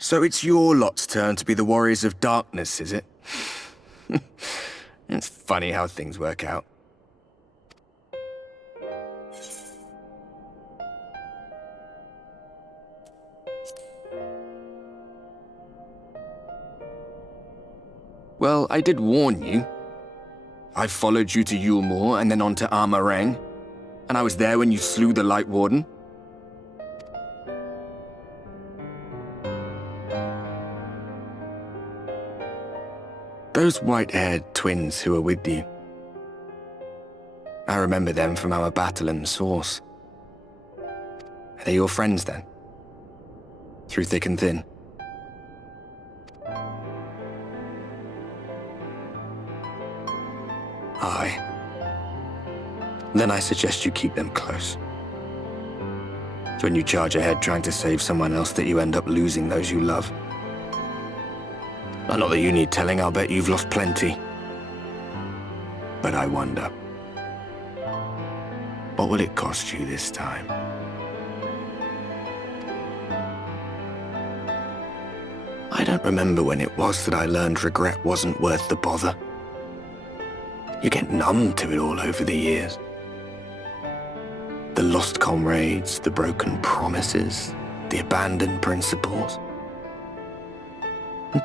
So it's your lot's turn to be the Warriors of Darkness, is it? It's funny how things work out. Well, I did warn you. I followed you to Yulmore and then on to Armarang, and I was there when you slew the Light Warden. Those white-haired twins who were with you. I remember them from our battle in the Source. Are they your friends then? Through thick and thin? Aye. Then I suggest you keep them close. It's when you charge ahead trying to save someone else that you end up losing those you love. Not that you need telling, I'll bet you've lost plenty. But I wonder, what will it cost you this time? I don't remember when it was that I learned regret wasn't worth the bother. You get numb to it all over the years. The lost comrades, the broken promises, the abandoned principles.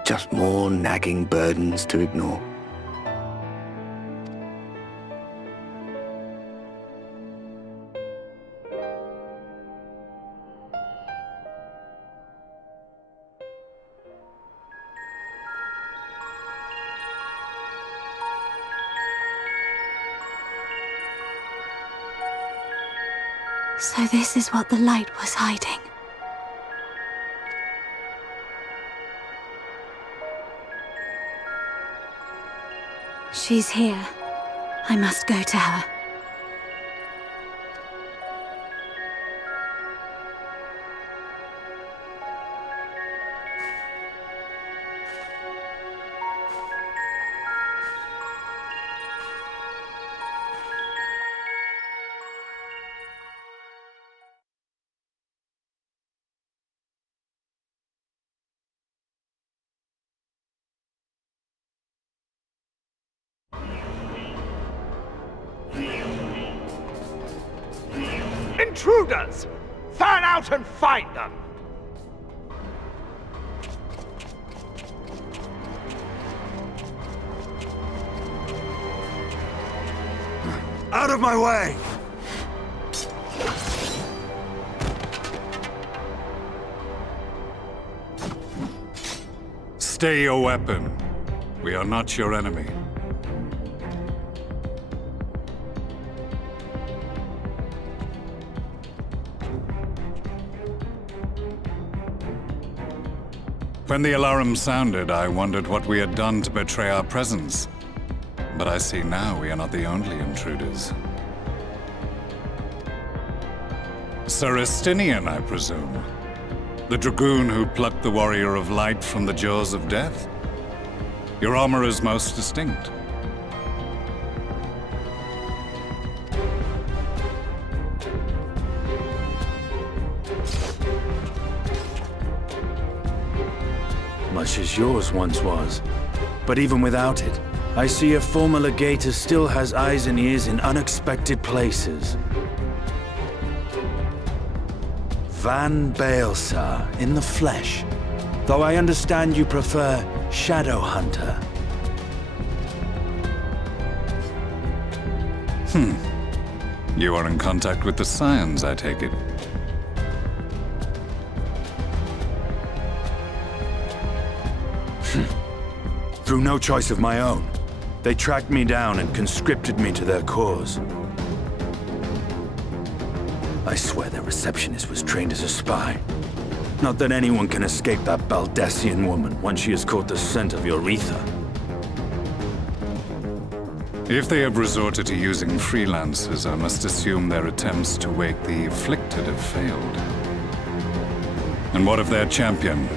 Just more nagging burdens to ignore. So this is what the light was hiding. She's here. I must go to her. intruders! Fan out and find them! Out of my way! Stay your weapon. We are not your enemy. When the alarm sounded, I wondered what we had done to betray our presence. But I see now we are not the only intruders. Sir Estinian, I presume. The dragoon who plucked the Warrior of Light from the jaws of death? Your armor is most distinct. Much as yours once was. But even without it, I see a former legator still has eyes and ears in unexpected places. Van Baelsar, in the flesh. Though I understand you prefer Shadow Hunter. You are in contact with the Scions, I take it. Through no choice of my own. They tracked me down and conscripted me to their cause. I swear their receptionist was trained as a spy. Not that anyone can escape that Baldessian woman once she has caught the scent of your ether. If they have resorted to using freelancers, I must assume their attempts to wake the afflicted have failed. And what of their champion?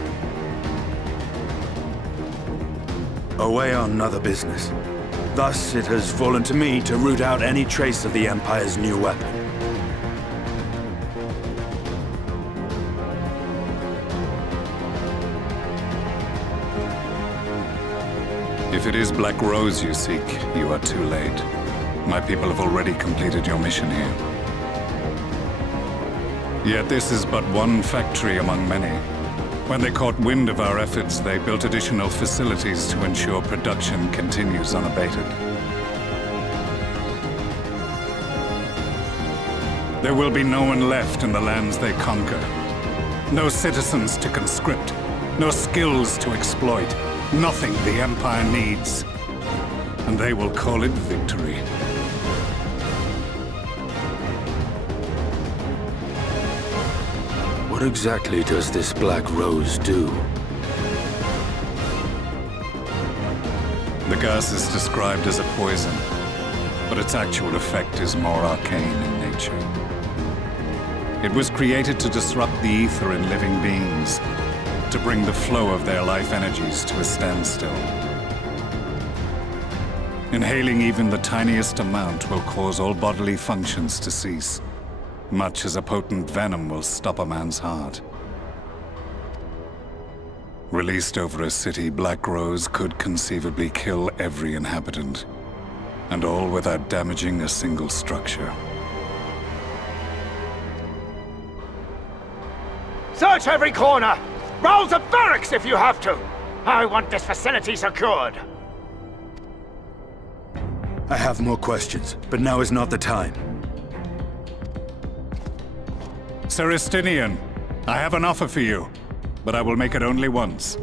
Away on other business. Thus, it has fallen to me to root out any trace of the Empire's new weapon. If it is Black Rose you seek, you are too late. My people have already completed your mission here. Yet this is but one factory among many. When they caught wind of our efforts, they built additional facilities to ensure production continues unabated. There will be no one left in the lands they conquer. No citizens to conscript. No skills to exploit. Nothing the Empire needs. And they will call it victory. What exactly does this Black Rose do? The gas is described as a poison, but its actual effect is more arcane in nature. It was created to disrupt the ether in living beings, to bring the flow of their life energies to a standstill. Inhaling even the tiniest amount will cause all bodily functions to cease, much as a potent venom will stop a man's heart. Released over a city, Black Rose could conceivably kill every inhabitant, and all without damaging a single structure. Search every corner! Rouse the barracks if you have to! I want this facility secured! I have more questions, but now is not the time. Sir Estinian, I have an offer for you, but I will make it only once.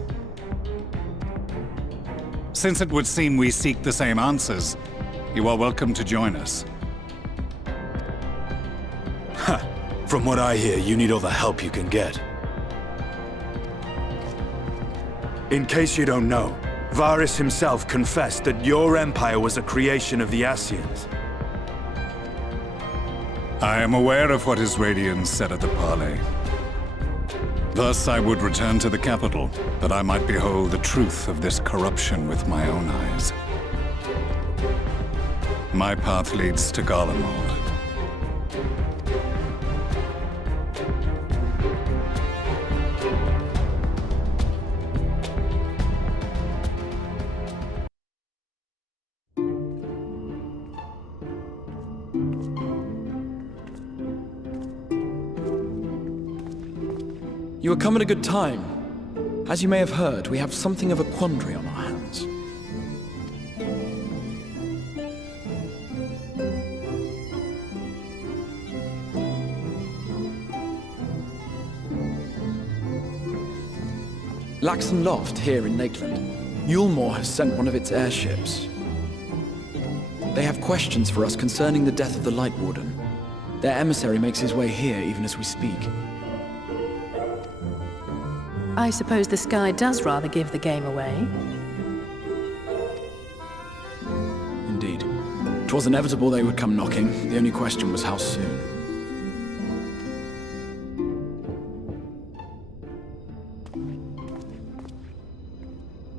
Since it would seem we seek the same answers, you are welcome to join us. Ha! From what I hear, you need all the help you can get. In case you don't know, Varys himself confessed that your empire was a creation of the Ascians. I am aware of what his Radiance said at the parley. Thus I would return to the capital, that I might behold the truth of this corruption with my own eyes. My path leads to Garlemald. You have come at a good time. As you may have heard, we have something of a quandary on our hands. Laxon Loft, here in Lakeland. Yulmore has sent one of its airships. They have questions for us concerning the death of the Light Warden. Their emissary makes his way here even as we speak. I suppose the sky does rather give the game away. Indeed. 'Twas inevitable they would come knocking. The only question was how soon.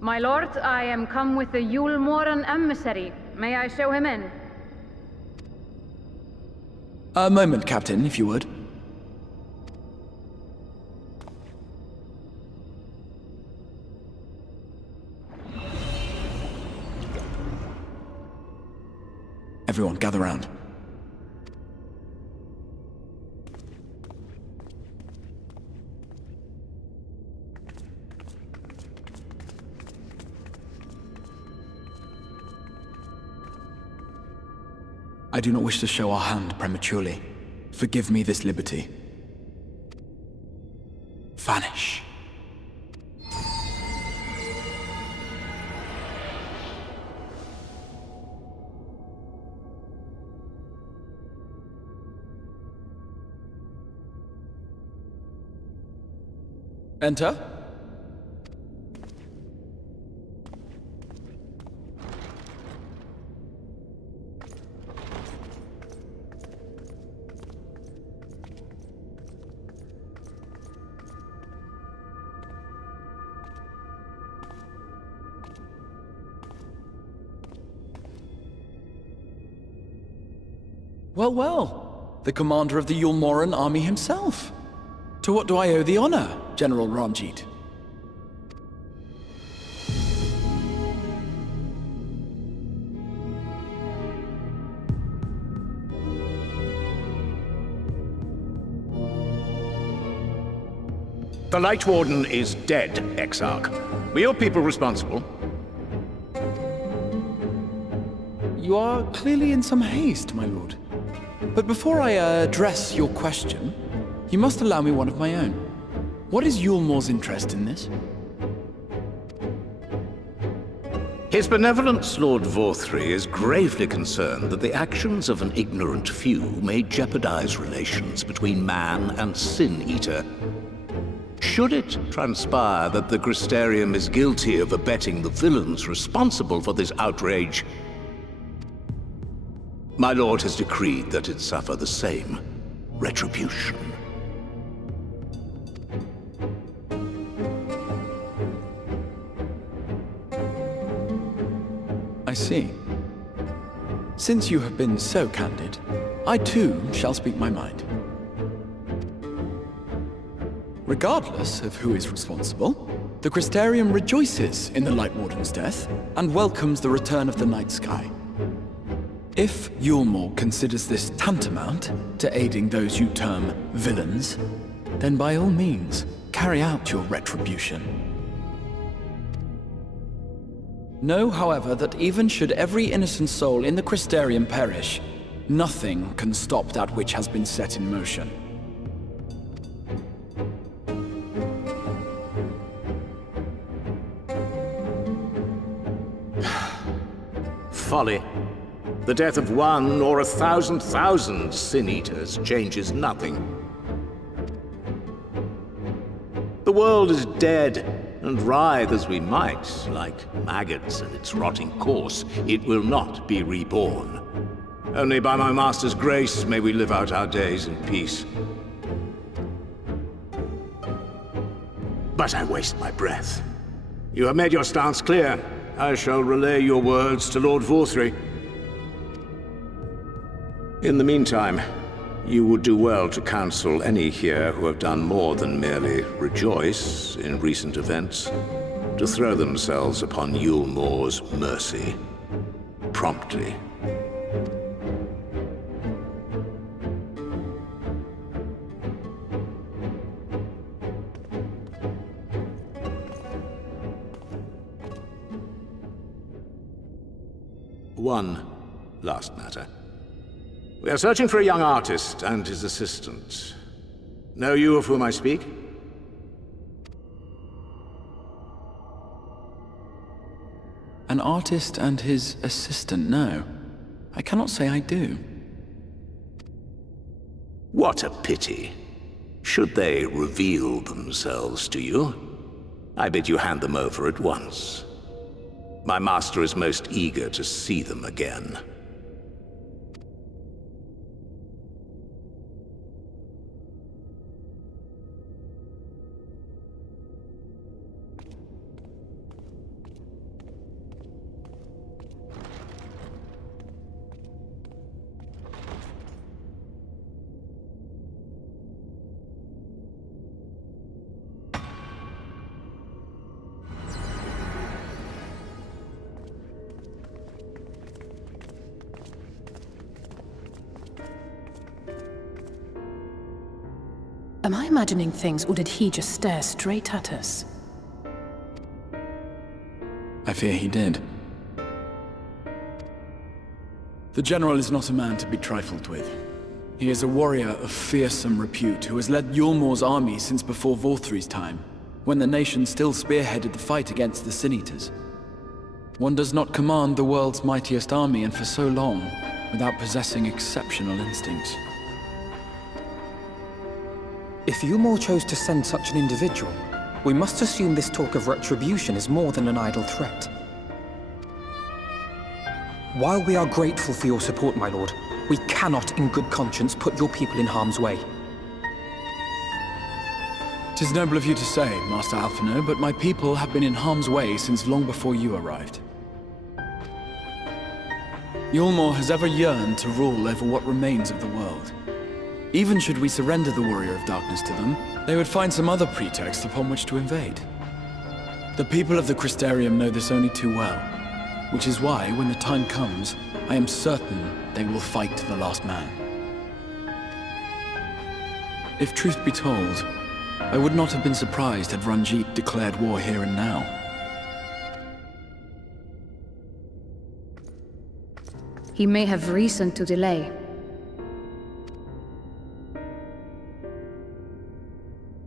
My lord, I am come with the Yulmoran emissary. May I show him in? A moment, Captain, if you would. Everyone, gather round. I do not wish to show our hand prematurely. Forgive me this liberty. Vanish. Enter. Well, well. The commander of the Yulmoran army himself. To what do I owe the honor, General Ranjit? The Light Warden is dead, Exarch. Were your people responsible? You are clearly in some haste, my lord. But before I address your question, you must allow me one of my own. What is Yulmore's interest in this? His Benevolence, Lord Vorthry, is gravely concerned that the actions of an ignorant few may jeopardize relations between man and Sin Eater. Should it transpire that the Crystarium is guilty of abetting the villains responsible for this outrage, my lord has decreed that it suffer the same retribution. I see. Since you have been so candid, I too shall speak my mind. Regardless of who is responsible, the Crystarium rejoices in the Light Warden's death and welcomes the return of the night sky. If Yulmore considers this tantamount to aiding those you term villains, then by all means, carry out your retribution. Know, however, that even should every innocent soul in the Crystarium perish, nothing can stop that which has been set in motion. Folly. The death of one or 1,000,000 Sin-Eaters changes nothing. The world is dead, and writhe as we might, like maggots in its rotting course, it will not be reborn. Only by my master's grace may we live out our days in peace. But I waste my breath. You have made your stance clear. I shall relay your words to Lord Vorthry. In the meantime, you would do well to counsel any here who have done more than merely rejoice in recent events, to throw themselves upon Yulmore's mercy, promptly. One last matter. We are searching for a young artist and his assistant. Know you of whom I speak? An artist and his assistant, no. I cannot say I do. What a pity. Should they reveal themselves to you, I bid you hand them over at once. My master is most eager to see them again. Am I imagining things, or did he just stare straight at us? I fear he did. The General is not a man to be trifled with. He is a warrior of fearsome repute who has led Yulmor's army since before Vorthri's time, when the nation still spearheaded the fight against the Sin-Eaters. One does not command the world's mightiest army, and for so long, without possessing exceptional instincts. If Yulmor chose to send such an individual, we must assume this talk of retribution is more than an idle threat. While we are grateful for your support, my lord, we cannot in good conscience put your people in harm's way. 'Tis noble of you to say, Master Alphino, but my people have been in harm's way since long before you arrived. Yulmor has ever yearned to rule over what remains of the world. Even should we surrender the Warrior of Darkness to them, they would find some other pretext upon which to invade. The people of the Crystarium know this only too well, which is why, when the time comes, I am certain they will fight to the last man. If truth be told, I would not have been surprised had Ranjit declared war here and now. He may have reason to delay.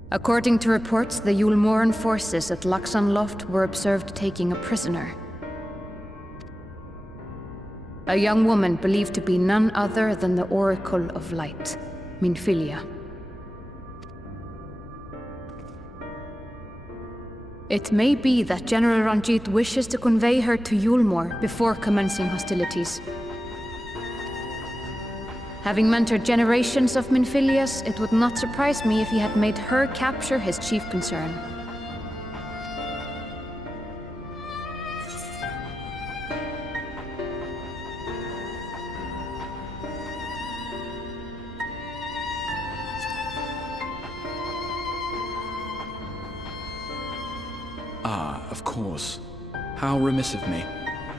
According to reports, the Yulmoran forces at Laxan Loft were observed taking a prisoner. A young woman believed to be none other than the Oracle of Light, Minfilia. It may be that General Ranjit wishes to convey her to Yulmor before commencing hostilities. Having mentored generations of Minfilias, it would not surprise me if he had made her capture his chief concern. Ah, of course. How remiss of me.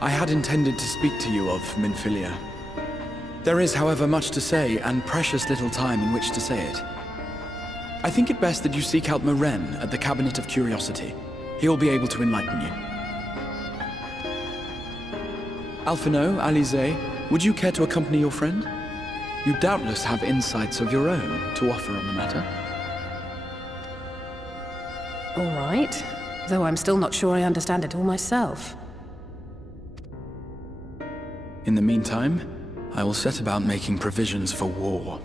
I had intended to speak to you of Minfilia. There is, however, much to say, and precious little time in which to say it. I think it best that you seek out Moren at the Cabinet of Curiosity. He'll be able to enlighten you. Alphino, Alize, would you care to accompany your friend? You doubtless have insights of your own to offer on the matter. All right, though I'm still not sure I understand it all myself. In the meantime, I will set about making provisions for war.